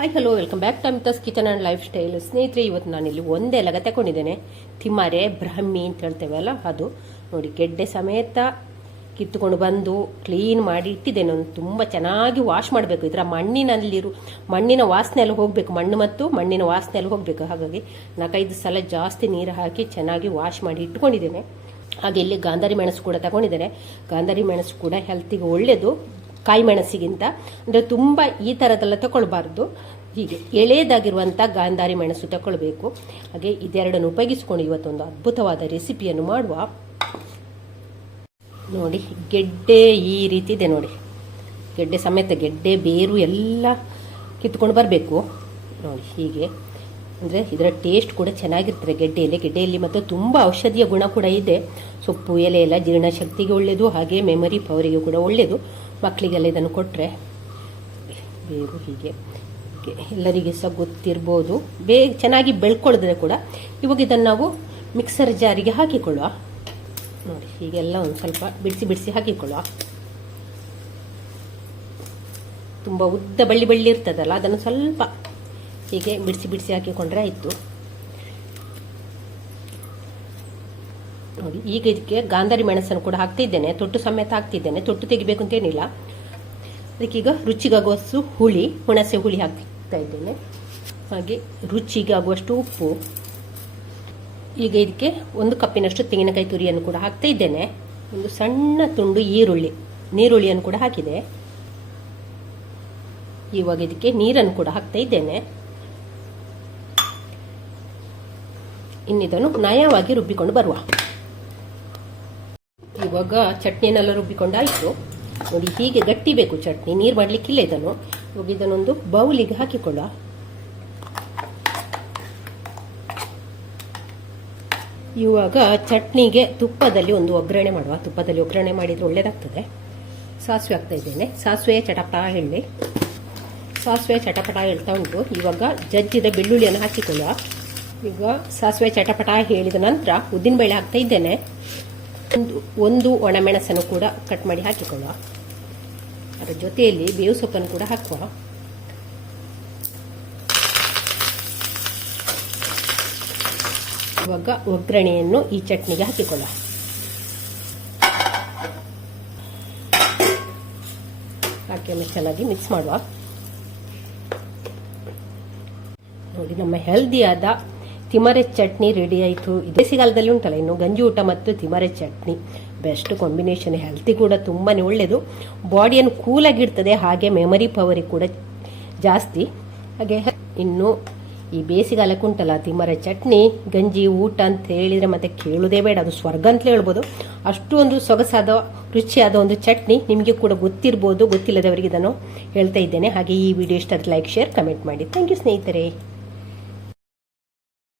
Hi hello welcome back to Amitha's kitchen and lifestyle. ಸ್ನೇಹಿತರೆ, ಇವತ್ತು ನಾನಿಲ್ಲಿ ಒಂದೇ ಲಗ ತಗೊಂಡಿದ್ದೇನೆ. ತಿಮ್ಮರೆ ಬ್ರಹ್ಮಿ ಅಂತ ಹೇಳ್ತೇವಲ್ಲ ಅದು ನೋಡಿ, ಗೆಡ್ಡೆ ಸಮೇತ ಕಿತ್ತುಕೊಂಡು ಬಂದು ಕ್ಲೀನ್ ಮಾಡಿ ಇಟ್ಟಿದ್ದೇನೆ. ಒಂದು ತುಂಬ ಚೆನ್ನಾಗಿ ವಾಶ್ ಮಾಡಬೇಕು. ಇದರ ಮಣ್ಣಿನ ವಾಸನೆ ಎಲ್ಲ ಹೋಗಬೇಕು, ಮಣ್ಣು ಮತ್ತು ಮಣ್ಣಿನ ವಾಸನೆ ಎಲ್ಲ ಹೋಗಬೇಕು. ಹಾಗಾಗಿ 4-5 ಸಲ ಜಾಸ್ತಿ ನೀರು ಹಾಕಿ ಚೆನ್ನಾಗಿ ವಾಶ್ ಮಾಡಿ ಇಟ್ಕೊಂಡಿದ್ದೇನೆ. ಹಾಗೆ ಇಲ್ಲಿ ಗಾಂಧಾರಿ ಮೆಣಸು ಕೂಡ ತಗೊಂಡಿದ್ದೇನೆ. ಗಾಂಧಾರಿ ಮೆಣಸು ಕೂಡ ಹೆಲ್ತಿಗೆ ಒಳ್ಳೆಯದು ಕಾಯಿ ಮೆಣಸಿಗಿಂತ. ಅಂದರೆ ತುಂಬ ಈ ಥರದ್ದೆಲ್ಲ ತಗೊಳ್ಬಾರ್ದು, ಹೀಗೆ ಎಳೆದಾಗಿರುವಂಥ ಗಾಂಧಾರಿ ಮೆಣಸು ತಗೊಳ್ಬೇಕು. ಹಾಗೆ ಇದೆರಡನ್ನು ಉಪಯೋಗಿಸ್ಕೊಂಡು ಇವತ್ತೊಂದು ಅದ್ಭುತವಾದ ರೆಸಿಪಿಯನ್ನು ಮಾಡುವ. ನೋಡಿ, ಗೆಡ್ಡೆ ಈ ರೀತಿ ಇದೆ ನೋಡಿ, ಗೆಡ್ಡೆ ಸಮೇತ ಗೆಡ್ಡೆ ಬೇರು ಎಲ್ಲ ಕಿತ್ಕೊಂಡು ಬರಬೇಕು ನೋಡಿ. ಹೀಗೆ ಅಂದರೆ ಇದರ ಟೇಸ್ಟ್ ಕೂಡ ಚೆನ್ನಾಗಿರ್ತದೆ ಗೆಡ್ಡೆಯಲ್ಲಿ ಮತ್ತು ತುಂಬ ಔಷಧೀಯ ಗುಣ ಕೂಡ ಇದೆ. ಸೊಪ್ಪು ಎಲೆ ಎಲ್ಲ ಜೀರ್ಣಶಕ್ತಿಗೆ ಒಳ್ಳೆಯದು, ಹಾಗೆ ಮೆಮೊರಿ ಪವರಿಗೆ ಕೂಡ ಒಳ್ಳೆಯದು. ಮಕ್ಕಳಿಗೆಲ್ಲ ಇದನ್ನು ಕೊಟ್ಟರೆ ಬೇರು ಹೀಗೆ ಎಲ್ಲರಿಗೆ ಸಹ ಗೊತ್ತಿರ್ಬೋದು. ಬೇಗ ಚೆನ್ನಾಗಿ ಬೆಳ್ಕೊಳಿದ್ರೆ ಕೂಡ ಇವಾಗ ಇದನ್ನು ನಾವು ಮಿಕ್ಸರ್ ಜಾರಿಗೆ ಹಾಕಿಕೊಳ್ಳುವ ನೋಡಿ. ಹೀಗೆಲ್ಲ ಒಂದು ಸ್ವಲ್ಪ ಬಿಡಿಸಿ ಹಾಕಿಕೊಳ್ಳುವ. ತುಂಬ ಉದ್ದ ಬಳ್ಳಿ ಇರ್ತದಲ್ಲ, ಅದನ್ನು ಸ್ವಲ್ಪ ಹೀಗೆ ಬಿಡಿಸಿ ಹಾಕಿಕೊಂಡ್ರೆ ಆಯಿತು ನೋಡಿ. ಈಗ ಇದಕ್ಕೆ ಗಾಂಧಾರಿ ಮೆಣಸನ್ನು ಕೂಡ ಹಾಕ್ತಿದ್ದೇನೆ, ತೊಟ್ಟು ಸಮೇತ ಹಾಕ್ತಿದ್ದೇನೆ. ತೊಟ್ಟು ತೆಗಿಬೇಕು ಅಂತೇನಿಲ್ಲ. ಅದಕ್ಕೀಗ ರುಚಿಗಾಗುವಷ್ಟು ಹುಣಸೆ ಹುಳಿ ಹಾಕ್ತಾ ಇದ್ದೇನೆ. ಹಾಗೆ ರುಚಿಗಾಗುವಷ್ಟು ಉಪ್ಪು. ಈಗ ಇದಕ್ಕೆ 1 ಕಪ್ಪಿನಷ್ಟು ತೆಂಗಿನಕಾಯಿ ತುರಿಯನ್ನು ಕೂಡ ಹಾಕ್ತಾ ಇದ್ದೇನೆ. ಒಂದು ಸಣ್ಣ ತುಂಡು ನೀರುಳ್ಳಿಯನ್ನು ಕೂಡ ಹಾಕಿದೆ. ಇವಾಗ ಇದಕ್ಕೆ ನೀರನ್ನು ಕೂಡ ಹಾಕ್ತಾ ಇದ್ದೇನೆ. ಇನ್ನಿದನ್ನು ನಯವಾಗಿ ರುಬ್ಬಿಕೊಂಡು ಬರುವ. ಇವಾಗ ಚಟ್ನಿನೆಲ್ಲ ರುಬ್ಬಿಕೊಂಡಾಯಿತು ನೋಡಿ. ಹೀಗೆ ಗಟ್ಟಿ ಬೇಕು ಚಟ್ನಿ, ನೀರು ಮಾಡಲಿಕ್ಕಿಲ್ಲ ಇದನ್ನು. ಇವಾಗ ಇದನ್ನೊಂದು ಬೌಲಿಗೆ ಹಾಕಿಕೊಳ್ಳ. ಇವಾಗ ಚಟ್ನಿಗೆ ತುಪ್ಪದಲ್ಲಿ ಒಂದು ಒಗ್ಗರಣೆ ಮಾಡುವ. ತುಪ್ಪದಲ್ಲಿ ಒಗ್ಗರಣೆ ಮಾಡಿದರೆ ಒಳ್ಳೆಯದಾಗ್ತದೆ. ಸಾಸಿವೆ ಹಾಕ್ತಾ ಇದ್ದೇನೆ. ಸಾಸಿವೆ ಚಟಪಟ ಹೇಳ್ತಾ ಉಂಟು. ಇವಾಗ ಜಜ್ಜಿದ ಬೆಳ್ಳುಳ್ಳಿಯನ್ನು ಹಾಕಿಕೊಳ್ಳುವ. ಈಗ ಸಾಸಿವೆ ಚಟಪಟ ಹೇಳಿದ ನಂತರ ಉದ್ದಿನಬೇಳೆ ಹಾಕ್ತಾ ಇದ್ದೇನೆ. ಒಂದು ಒಣಮೆಣಸನ್ನು ಕೂಡ ಕಟ್ ಮಾಡಿ ಹಾಕಿಕೊಳ್ಳುವ. ಅದರ ಜೊತೆಯಲ್ಲಿ ಬೇವು ಸೊಪ್ಪನ್ನು ಕೂಡ ಹಾಕುವ. ಇವಾಗ ಒಗ್ಗರಣೆಯನ್ನು ಈ ಚಟ್ನಿಗೆ ಹಾಕಿಕೊಳ್ಳುವ. ಹಾಕಿ ಚೆನ್ನಾಗಿ ಮಿಕ್ಸ್ ಮಾಡುವ ನೋಡಿ. ನಮ್ಮ ಹೆಲ್ದಿಯಾದ ತಿಮರೆ ಚಟ್ನಿ ರೆಡಿ ಆಯಿತು. ಬೇಸಿಗೆಗಾಲದಲ್ಲಿ ಉಂಟಲ್ಲ, ಇನ್ನು ಗಂಜಿ ಊಟ ಮತ್ತು ತಿಮರೆ ಚಟ್ನಿ ಬೆಸ್ಟ್ ಕಾಂಬಿನೇಷನ್. ಹೆಲ್ತಿ ಕೂಡ ತುಂಬಾ ಒಳ್ಳೆಯದು, ಬಾಡಿಯನ್ನು ಕೂಲಾಗಿಡ್ತದೆ, ಹಾಗೆ ಮೆಮೊರಿ ಪವರಿಗೆ ಕೂಡ ಜಾಸ್ತಿ. ಹಾಗೆ ಇನ್ನು ಈ ಬೇಸಿಗೆಗಾಲಕ್ಕೆ ಉಂಟಲ್ಲ ತಿಮರೆ ಚಟ್ನಿ, ಗಂಜಿ ಊಟ ಅಂತ ಹೇಳಿದರೆ ಮತ್ತೆ ಕೇಳೋದೇ ಬೇಡ, ಅದು ಸ್ವರ್ಗ ಅಂತಲೇ ಹೇಳ್ಬೋದು. ಅಷ್ಟು ಒಂದು ಸೊಗಸಾದ ರುಚಿಯಾದ ಒಂದು ಚಟ್ನಿ. ನಿಮಗೆ ಕೂಡ ಗೊತ್ತಿರ್ಬೋದು, ಗೊತ್ತಿಲ್ಲದವರಿಗೆ ಇದನ್ನು ಹೇಳ್ತಾ ಇದ್ದೇನೆ. ಹಾಗೆ ಈ ವಿಡಿಯೋ ಇಷ್ಟ ಲೈಕ್, ಶೇರ್, ಕಮೆಂಟ್ ಮಾಡಿ. ಥ್ಯಾಂಕ್ ಯು ಸ್ನೇಹಿತರೆ.